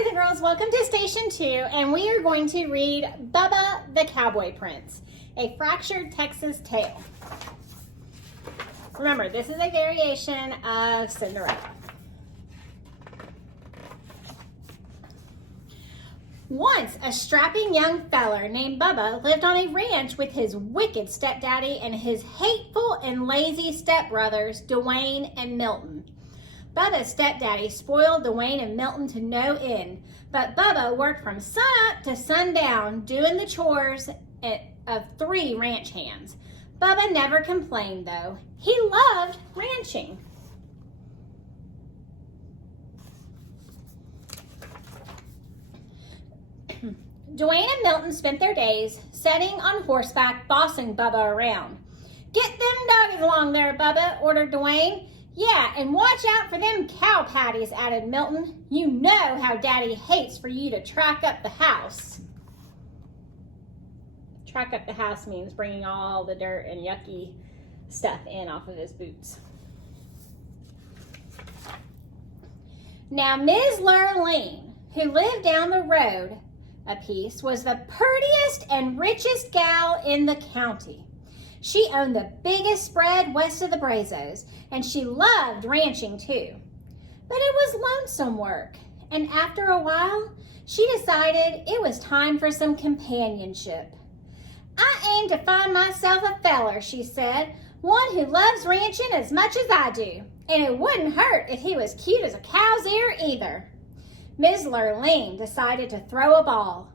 boys and girls, welcome to Station 2, and we are going to read Bubba the Cowboy Prince, a fractured Texas tale. Remember, this is a variation of Cinderella. Once, a strapping young feller named Bubba lived on a ranch with his wicked stepdaddy and his hateful and lazy stepbrothers, Dwayne and Milton. Bubba's stepdaddy spoiled Dwayne and Milton to no end, but Bubba worked from sunup to sundown doing the chores of 3 ranch hands. Bubba never complained, though. He loved ranching. Dwayne and Milton spent their days sitting on horseback, bossing Bubba around. "Get them doggies along there, Bubba," ordered Dwayne. "Yeah, and watch out for them cow patties," added Milton. "You know how Daddy hates for you to track up the house." Track up the house means bringing all the dirt and yucky stuff in off of his boots. Now, Ms. Lurleen, who lived down the road a piece, was the prettiest and richest gal in the county. She owned the biggest spread west of the Brazos, and she loved ranching too. But it was lonesome work, and after a while, she decided it was time for some companionship. "I aim to find myself a feller," she said, "one who loves ranching as much as I do, and it wouldn't hurt if he was cute as a cow's ear either." Ms. Lurleen decided to throw a ball.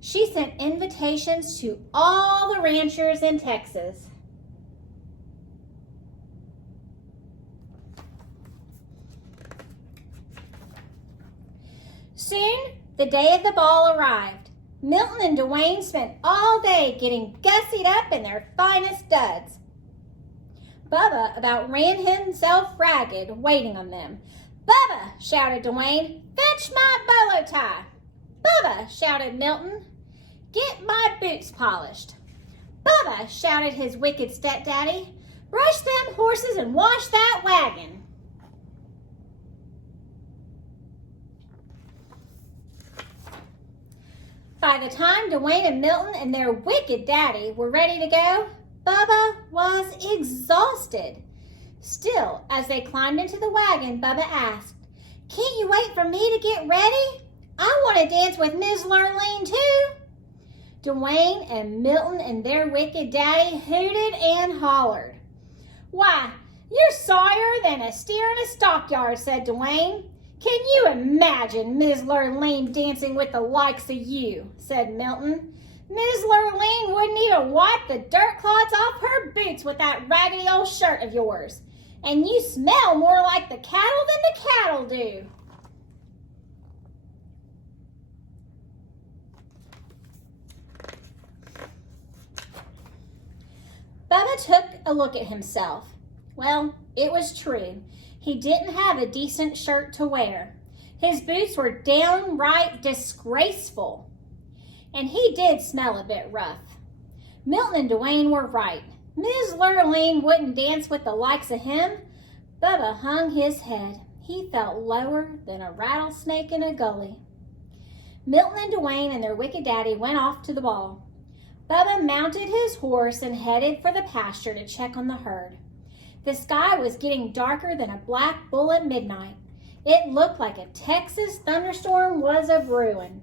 She sent invitations to all the ranchers in Texas. Soon, the day of the ball arrived. Milton and Dwayne spent all day getting gussied up in their finest duds. Bubba about ran himself ragged waiting on them. "Bubba," shouted Dwayne, "fetch my bolo tie." "Bubba," shouted Milton, "get my boots polished." "Bubba," shouted his wicked stepdaddy, "brush them horses and wash that wagon." By the time Dwayne and Milton and their wicked daddy were ready to go, Bubba was exhausted. Still, as they climbed into the wagon, Bubba asked, "Can't you wait for me to get ready? I want to dance with Ms. Lurleen too." Dwayne and Milton and their wicked daddy hooted and hollered. "Why, you're sorrier than a steer in a stockyard," said Dwayne. "Can you imagine Ms. Lurleen dancing with the likes of you?" said Milton. "Ms. Lurleen wouldn't even wipe the dirt clods off her boots with that raggedy old shirt of yours. And you smell more like the cattle than the cattle do." Bubba took a look at himself. Well, it was true. He didn't have a decent shirt to wear. His boots were downright disgraceful. And he did smell a bit rough. Milton and Dwayne were right. Ms. Lurleen wouldn't dance with the likes of him. Bubba hung his head. He felt lower than a rattlesnake in a gully. Milton and Dwayne and their wicked daddy went off to the ball. Bubba mounted his horse and headed for the pasture to check on the herd. The sky was getting darker than a black bull at midnight. It looked like a Texas thunderstorm was a brewing.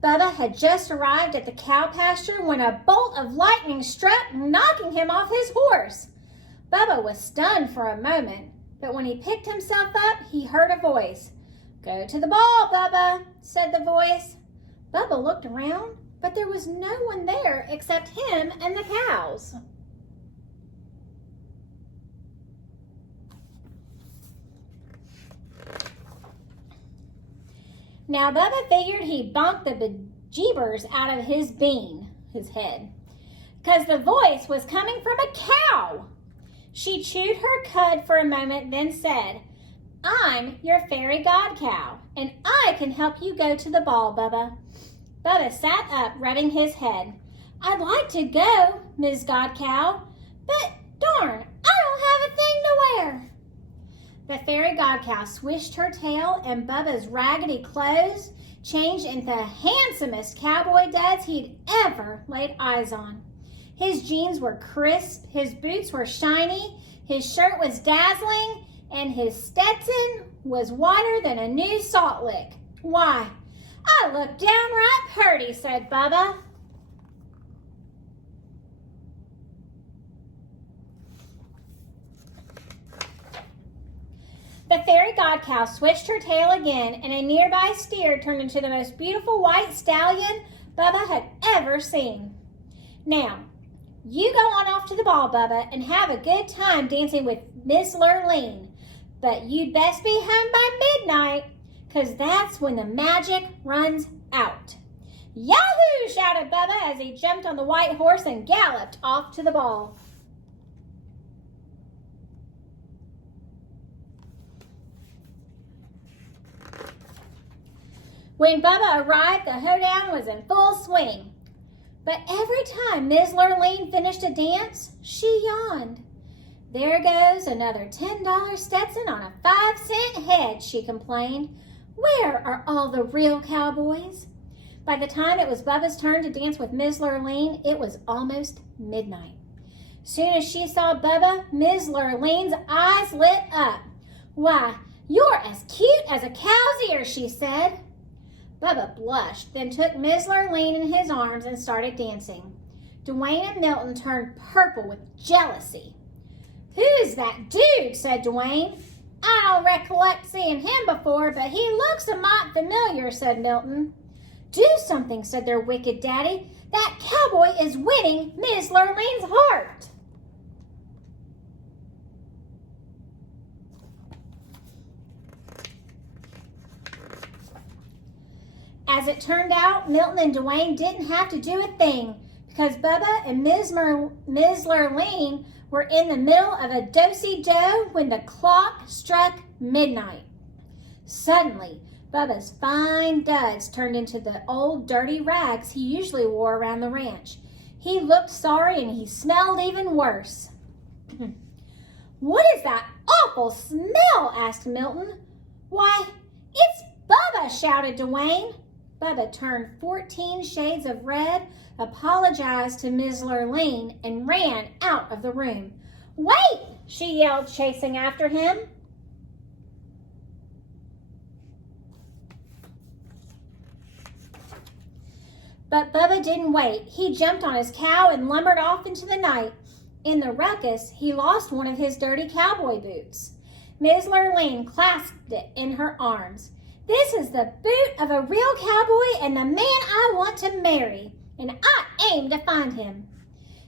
Bubba had just arrived at the cow pasture when a bolt of lightning struck, knocking him off his horse. Bubba was stunned for a moment, but when he picked himself up, he heard a voice. "Go to the ball, Bubba," said the voice. Bubba looked around, but there was no one there except him and the cows. Now, Bubba figured he'd bonk the bejeebers out of his head, because the voice was coming from a cow. She chewed her cud for a moment, then said, "I'm your fairy god cow, and I can help you go to the ball, Bubba." Bubba sat up, rubbing his head. "I'd like to go, Ms. God Cow, but don't darn, I don't have a thing to wear. The fairy godcow swished her tail, and Bubba's raggedy clothes changed into the handsomest cowboy duds he'd ever laid eyes on. His jeans were crisp, his boots were shiny, his shirt was dazzling, and his Stetson was whiter than a new salt lick. Why, I look downright purty, said Bubba. The fairy godcow switched her tail again, and a nearby steer turned into the most beautiful white stallion Bubba had ever seen. Now, you go on off to the ball, Bubba, and have a good time dancing with Miss Lurleen. But you'd best be home by midnight, 'cause that's when the magic runs out. Yahoo! Shouted Bubba as he jumped on the white horse and galloped off to the ball. When Bubba arrived, the hoedown was in full swing. But every time Ms. Lurleen finished a dance, she yawned. There goes another $10 Stetson on a 5-cent head, she complained. Where are all the real cowboys? By the time it was Bubba's turn to dance with Ms. Lurleen, it was almost midnight. Soon as she saw Bubba, Ms. Lurleen's eyes lit up. Why, you're as cute as a cow's ear, she said. Bubba blushed, then took Ms. Lurleen in his arms and started dancing. Dwayne and Milton turned purple with jealousy. Who's that dude? Said Dwayne. I don't recollect seeing him before, but he looks a mite familiar, said Milton. Do something, said their wicked daddy. That cowboy is winning Ms. Lurleen's heart. As it turned out, Milton and Dwayne didn't have to do a thing because Bubba and Ms. Lurleen were in the middle of a do-si-do when the clock struck midnight. Suddenly, Bubba's fine duds turned into the old dirty rags he usually wore around the ranch. He looked sorry and he smelled even worse. What is that awful smell? Asked Milton. Why, it's Bubba, shouted Dwayne. Bubba turned 14 shades of red, apologized to Ms. Lurleen, and ran out of the room. Wait, she yelled, chasing after him. But Bubba didn't wait. He jumped on his cow and lumbered off into the night. In the ruckus, he lost one of his dirty cowboy boots. Ms. Lurleen clasped it in her arms. This is the boot of a real cowboy and the man I want to marry, and I aim to find him.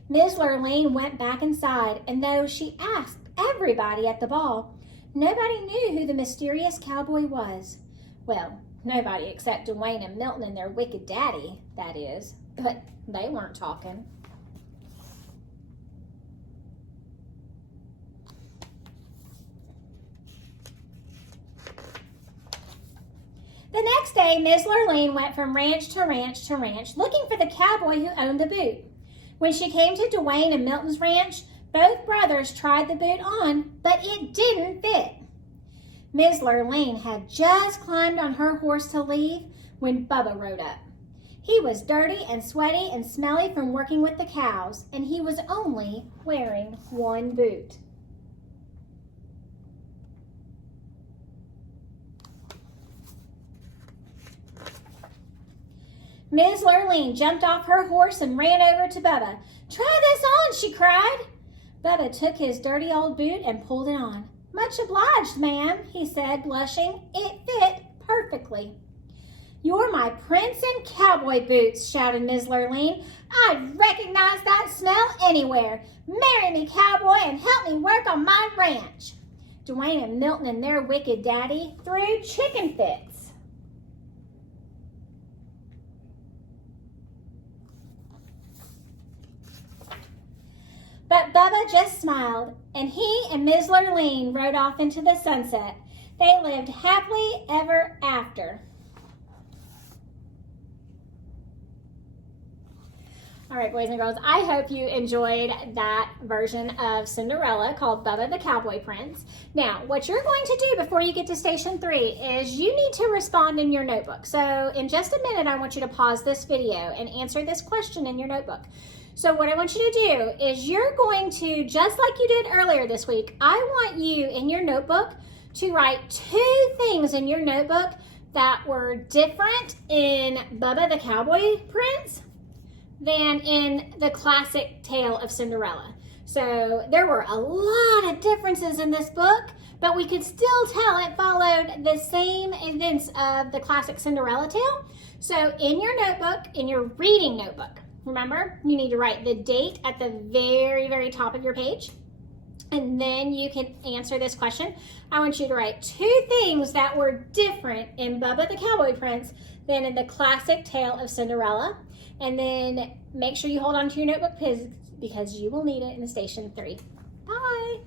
Ms. Lurleen went back inside, and though she asked everybody at the ball, nobody knew who the mysterious cowboy was. Well, nobody except Dwayne and Milton and their wicked daddy, that is, but they weren't talking. The next day, Ms. Lurleen went from ranch to ranch to ranch looking for the cowboy who owned the boot. When she came to Dwayne and Milton's ranch, both brothers tried the boot on, but it didn't fit. Ms. Lurleen had just climbed on her horse to leave when Bubba rode up. He was dirty and sweaty and smelly from working with the cows, and he was only wearing one boot. Ms. Lurleen jumped off her horse and ran over to Bubba. Try this on, she cried. Bubba took his dirty old boot and pulled it on. Much obliged, ma'am, he said, blushing. It fit perfectly. You're my prince and cowboy boots, shouted Ms. Lurleen. I'd recognize that smell anywhere. Marry me, cowboy, and help me work on my ranch. Dwayne and Milton and their wicked daddy threw chicken fits. But Bubba just smiled, and he and Ms. Lurleen rode off into the sunset. They lived happily ever after. All right, boys and girls, I hope you enjoyed that version of Cinderella called Bubba the Cowboy Prince. Now, what you're going to do before you get to station 3 is you need to respond in your notebook. So in just a minute, I want you to pause this video and answer this question in your notebook. So what I want you to do is you're going to, just like you did earlier this week, I want you in your notebook to write 2 things in your notebook that were different in Bubba the Cowboy Prince than in the classic tale of Cinderella. So there were a lot of differences in this book, but we could still tell it followed the same events of the classic Cinderella tale. So in your notebook, in your reading notebook, remember, you need to write the date at the very, very top of your page. And then you can answer this question. I want you to write 2 things that were different in Bubba the Cowboy Prince than in the classic tale of Cinderella. And then make sure you hold on to your notebook because you will need it in station 3. Bye.